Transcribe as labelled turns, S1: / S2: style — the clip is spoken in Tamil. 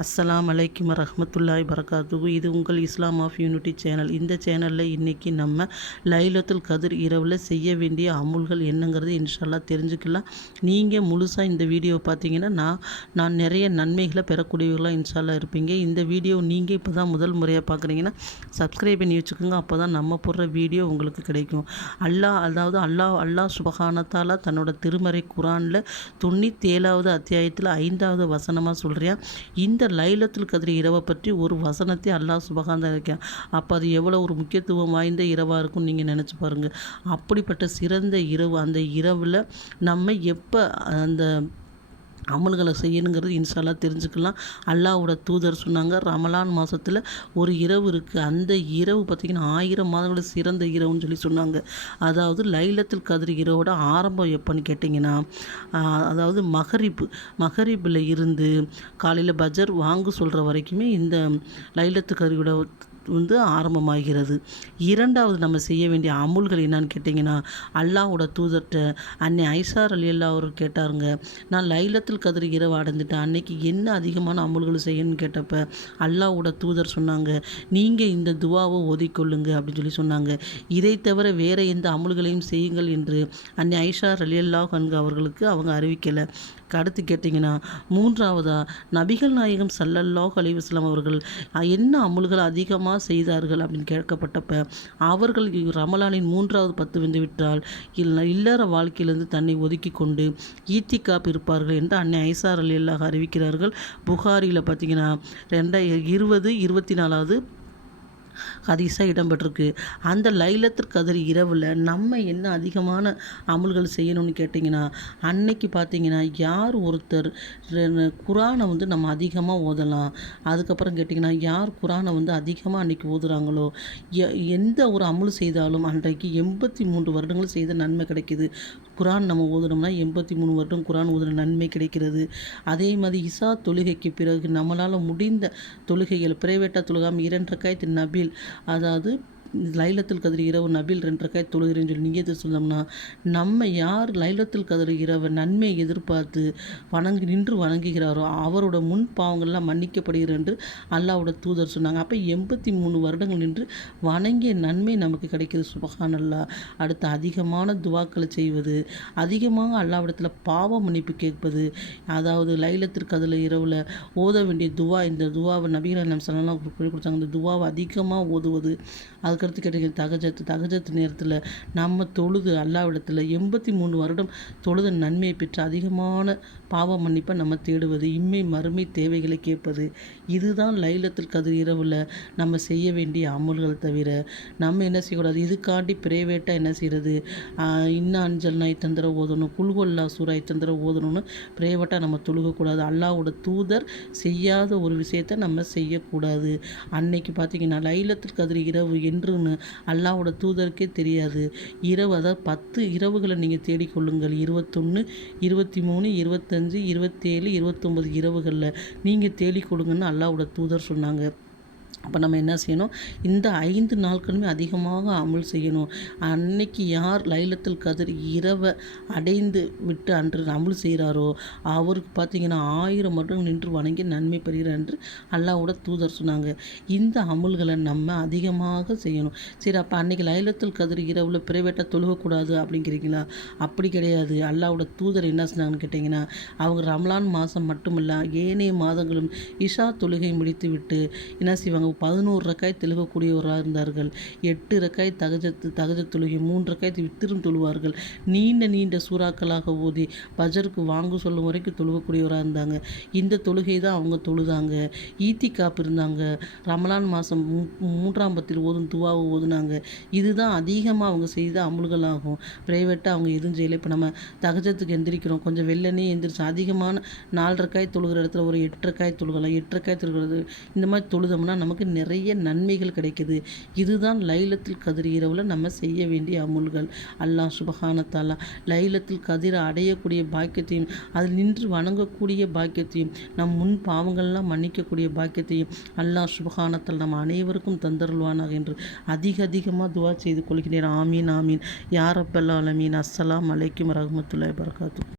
S1: அஸ்ஸலாம் அலைக்கும் ரஹமத்துல்லாய் பரகாத்துகு இது உங்கள் இஸ்லாம் ஆஃப் யூனிட்டி சேனல். இந்த சேனலில் இன்றைக்கி நம்ம லைலத்துல் கதிர் இரவில் செய்ய வேண்டிய அமுல்கள் என்னங்கிறது இன்ஷால்லா தெரிஞ்சுக்கலாம். நீங்கள் முழுசாக இந்த வீடியோ பார்த்தீங்கன்னா நான் நான் நிறைய நன்மைகளை பெறக்கூடியவர்களாக இன்ஷால்லா இருப்பீங்க. இந்த வீடியோ நீங்கள் இப்போ தான் முதல் முறையாக பார்க்குறீங்கன்னா சப்ஸ்கிரைப் பண்ணி வச்சுக்கோங்க. அப்போ தான் நம்ம போடுற வீடியோ உங்களுக்கு கிடைக்கும். அல்லாஹ் அதாவது அல்லாஹ் அல்லாஹ் சுபகானத்தால் தன்னோட திருமறை குரானில் தொண்ணூற்றி ஏழாவது அத்தியாயத்தில் ஐந்தாவது வசனமாக சொல்கிறேன் இந்த லைலத்தில் கதிரி இரவை பற்றி ஒரு வசனத்தை அல்லாஹ் சுபகாந்தா இருக்கேன் அப்போ அது எவ்வளோ ஒரு முக்கியத்துவம் வாய்ந்த இரவாக இருக்கும்னு நீங்கள் நினச்சி பாருங்கள் அப்படிப்பட்ட சிறந்த இரவு அந்த இரவில் நம்ம எப்போ அந்த அமல்களை செய்யணுங்கிறது இன்ஷால்லா தெரிஞ்சுக்கலாம். அல்லாவோட தூதர் சொன்னாங்க ரமலான் மாதத்தில் ஒரு இரவு இருக்குது அந்த இரவு பார்த்திங்கன்னா ஆயிரம் மாதங்களில் சிறந்த இரவுன்னு சொல்லி சொன்னாங்க. அதாவது லைலத்தில் கதிர் இரவோட ஆரம்பம் எப்போன்னு கேட்டிங்கன்னா அதாவது மகரிப்பு மகரிப்பில் இருந்து காலையில் பஜர் வாங்க சொல்கிற வரைக்குமே இந்த லைலத்து கதிரோட வந்து ஆரம்பமாகிறது. இரண்டாவது நம்ம செய்ய வேண்டிய அமுல்கள் என்னான்னு கேட்டிங்கன்னா அல்லாவோட தூதர்கிட்ட அன்னை ஐசார் அலி அல்லா அவர் கேட்டாருங்க நான் லைலத்தில் கதிர் இரவு அடைஞ்சிட்டேன் அன்னைக்கு என்ன அதிகமான அமுல்கள் செய்யணும்னு கேட்டப்ப அல்லாவோட தூதர் சொன்னாங்க நீங்கள் இந்த துவாவை ஓதிக்கொள்ளுங்க அப்படின்னு சொல்லி சொன்னாங்க. இதை தவிர வேறு எந்த அமுல்களையும் செய்யுங்கள் என்று அன்னை ஐஷா அலி அல்லா அவர்களுக்கு அவங்க அறிவிக்கலை. அடுத்து கேட்டிங்கன்னா மூன்றாவதாக நபிகள் நாயகம் சல்லல்லாஹ் அலிவாஸ்லாம் அவர்கள் என்ன அமுல்கள் அதிகமாக செய்தார்கள் அப்படின்னு கேட்கப்பட்டப்ப அவர்கள் ரமலானின் மூன்றாவது பத்து வந்து விட்டால் இல்லை இல்லற வாழ்க்கையிலிருந்து தன்னை ஒதுக்கி கொண்டு ஈத்திகாப் இருப்பார்கள் என்று அன்னை ஐசார் அலி அல்லாஹ் அறிவிக்கிறார்கள். புகாரியில் பார்த்தீங்கன்னா ரெண்டாயிரம் இருபது இருபத்தி நாலாவது ஹதீஸாக இடம்பெற்றிருக்கு. அந்த லைலத்திற்கதிர் இரவில் நம்ம என்ன அதிகமான அமல்கள் செய்யணும்னு கேட்டிங்கன்னா அன்னைக்கு பார்த்தீங்கன்னா யார் ஒருத்தர் குரானை வந்து நம்ம அதிகமாக ஓதலாம். அதுக்கப்புறம் கேட்டிங்கன்னா யார் குரானை வந்து அதிகமாக அன்றைக்கி ஓதுகிறாங்களோ எந்த ஒரு அமல் செய்தாலும் அன்றைக்கு எண்பத்தி மூன்று வருடங்கள் செய்த நன்மை கிடைக்கிது. குரான் நம்ம ஓதுனோம்னா எண்பத்தி மூணு வருடம் குரான் ஓதுன நன்மை கிடைக்கிறது. அதே மாதிரி இசா தொழுகைக்கு பிறகு நம்மளால் முடிந்த தொழுகைகள் பிரைவேட்டாக தொழுகாமல் இரண்டு காய்த்து நபில் அதாவது லைலத்தில் கதிர் இரவு நபில் ரெண்டு ரக்காய் தொழுகிறேன்னு சொல்லி நீங்கள் எது சொன்னோம்னா நம்ம யார் லைலத்தில் கதிர் இரவு நன்மையை எதிர்பார்த்து வணங்கி நின்று வணங்குகிறாரோ அவரோட முன் பாவங்கள்லாம் மன்னிக்கப்படுகிற என்று அல்லாவோட தூதர் சொன்னாங்க. அப்போ எண்பத்தி மூணு வருடங்கள் நின்று வணங்கிய நன்மை நமக்கு கிடைக்கிது. சுபகான் அல்லா அடுத்து அதிகமான துவாக்களை செய்வது அதிகமாக அல்லாவிடத்தில் பாவ மன்னிப்பு கேட்பது அதாவது லைலத்திற்கு அதில் இரவில் ஓத வேண்டிய துவா இந்த துவாவை நபிகள் நம்ம சொல்லலாம் கொடுத்தாங்க. இந்த துவாவை அதிகமாக ஓதுவது அதுக்கு கருத்து கிடைக்கிற தகஜத்து தகஜத்து நேரத்தில் நம்ம தொழுது அல்லாவிடத்தில் எண்பத்தி மூணு வருடம் தொழுத நன்மையை பெற்று அதிகமான பாவ மன்னிப்பை நம்ம தேடுவது இம்மை மறுமை தேவைகளை கேட்பது. இதுதான் லைலத்தில் கதிர் இரவில் நம்ம செய்ய வேண்டிய அமல்கள் தவிர நம்ம என்ன செய்யக்கூடாது? இதுக்காண்டி பிரைவேட்டாக என்ன செய்கிறது இன்னும் அஞ்சல் நாய் தந்திர ஓதணும் குல்கொல்லா சூறாய் தந்திர ஓதணும்னு பிரைவேட்டாக நம்ம தொழுகக்கூடாது. அல்லாவோட தூதர் செய்யாத ஒரு விஷயத்தை நம்ம செய்யக்கூடாது. அன்னைக்கு பார்த்தீங்கன்னா லைலத்தில் கதிர் இரவு என்று என்று அல்லாவோட தூதருக்கே தெரியாது. இரவு அதாவது பத்து இரவுகளை நீங்கள் தேடிக்கொள்ளுங்கள். இருபத்தொன்று இருபத்தி மூணு இருபத்தஞ்சு இருபத்தேழு இருபத்தொம்பது இரவுகளில் நீங்கள் தேடிக்கொள்ளுங்கன்னு அல்லாவோட தூதர் சொன்னாங்க. அப்போ நம்ம என்ன செய்யணும்? இந்த ஐந்து நாட்களுமே அதிகமாக அமல் செய்யணும். அன்னைக்கு யார் லைலத்தில் கதிர் இரவை அடைந்து விட்டு அன்று அமல் செய்கிறாரோ அவருக்கு பார்த்தீங்கன்னா ஆயிரம் மட்டும் நின்று வணங்கி நன்மை பெறுகிறார் என்று அல்லாவோட தூதர் சொன்னாங்க. இந்த அமல்களை நம்ம அதிகமாக செய்யணும். சரி அப்போ அன்னைக்கு லைலத்தில் கதிர் இரவில் பிரைவேட்டாக தொழுகக்கூடாது அப்படிங்கிறீங்களா? அப்படி கிடையாது. அல்லாவோட தூதர் என்ன சொன்னாங்கன்னு கேட்டிங்கன்னா அவங்க ரம்லான் மாதம் மட்டுமல்ல ஏனைய மாதங்களும் இஷா தொழுகை முடித்து விட்டு என்ன செய்வாங்க? பதினோரு ரக்காய் தெழுகக்கூடியவராக இருந்தார்கள். எட்டு ரக்காய் தகஜத்து தகஜ தொழுகை மூன்று ரக்காய் வித்திரும் தொழுவார்கள். நீண்ட நீண்ட சூறாக்களாக ஓதி பஜருக்கு வாங்க சொல்லும் வரைக்கும் தொழுகக்கூடியவராக இருந்தாங்க. இந்த தொழுகை தான் அவங்க தொழுதாங்க. ஈத்தி காப்பு இருந்தாங்க. ரமலான் மாதம் மூன்றாம் பத்தில் ஓதும் துவாவை ஓதுனாங்க. இதுதான் அதிகமாக அவங்க செய்த அமுல்களாகும். ப்ரைவேட்டாக அவங்க எதுவும் செய்யலை. இப்போ நம்ம தகஜத்துக்கு எந்திரிக்கிறோம். கொஞ்சம் வெள்ளனே எந்திரிச்சு அதிகமான நாலரை காய் தொழுகிற இடத்துல ஒரு எட்டரை தொழுகலாம். எட்டு ரக்காய் தொழுகிறது இந்த மாதிரி தொழுதோம்னா நமக்கு நிறைய நன்மைகள் கிடைக்குது. இதுதான் லைலத்தில் கதிர் இரவில் நம்ம செய்ய வேண்டிய அமுல்கள். அல்லாஹ் சுபஹானத்தாலா லைலத்தில் கதிரை அடையக்கூடிய பாக்கியத்தையும் அதில் நின்று வணங்கக்கூடிய பாக்கியத்தையும் நம் முன் பாவங்கள்லாம் மன்னிக்கக்கூடிய பாக்கியத்தையும் அல்லாஹ் சுபகானத்தால் நம் அனைவருக்கும் தந்தருள்வானாக என்று அதிக அதிகமாக துவா செய்து கொள்கிறேன். ஆமீன் ஆமீன். யாரப்பல்லாலமீன் அலமீன் அஸ்ஸலாம் அலைக்கும் ரஹமத்துல்லாய் பரகாத்து